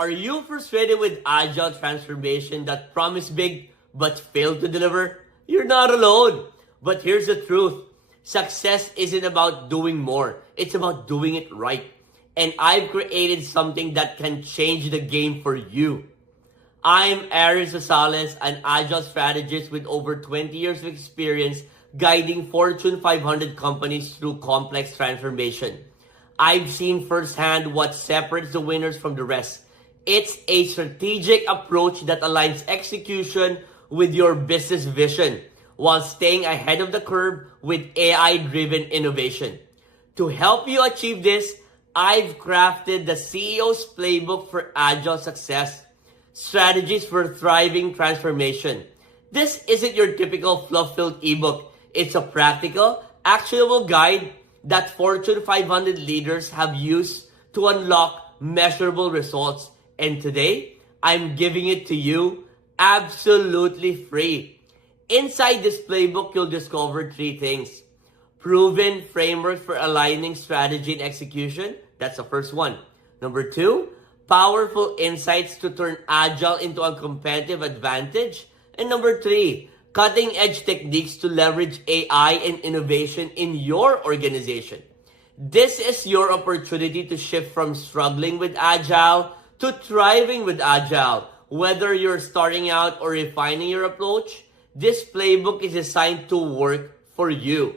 Are you frustrated with agile transformation that promise big but fail to deliver? You're not alone. But here's the truth. Success isn't about doing more. It's about doing it right. And I've created something that can change the game for you. I'm Aris Rosales, an agile strategist with over 20 years of experience guiding Fortune 500 companies through complex transformation. I've seen firsthand what separates the winners from the rest. It's a strategic approach that aligns execution with your business vision while staying ahead of the curve with AI-driven innovation. To help you achieve this, I've crafted the CEO's Playbook for Agile Success, Strategies for Thriving Transformation. This isn't your typical fluff-filled ebook. It's a practical, actionable guide that Fortune 500 leaders have used to unlock measurable results. And today, I'm giving it to you absolutely free. Inside this playbook, you'll discover three things. Proven framework for aligning strategy and execution. That's the first one. Number two, powerful insights to turn agile into a competitive advantage. And number three, cutting-edge techniques to leverage AI and innovation in your organization. This is your opportunity to shift from struggling with agile to thriving with agile. Whether you're starting out or refining your approach, this playbook is designed to work for you.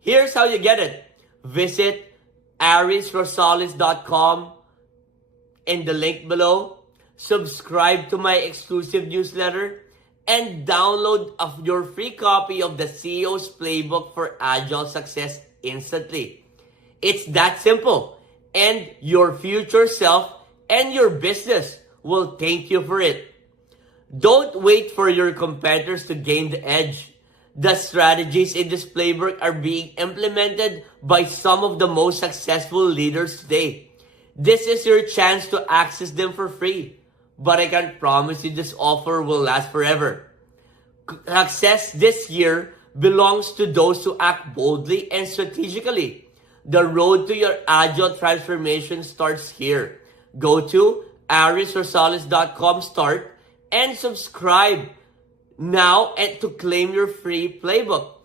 Here's how you get it. Visit arisrosales.com in the link below. Subscribe to my exclusive newsletter and download your free copy of the CEO's Playbook for Agile Success instantly. It's that simple, and your future self and your business will thank you for it. Don't wait for your competitors to gain the edge. The strategies in this playbook are being implemented by some of the most successful leaders today. This is your chance to access them for free, but I can't promise you this offer will last forever. Success this year belongs to those who act boldly and strategically. The road to your agile transformation starts here. Go to arisrosales.com, start, and subscribe now and to claim your free playbook.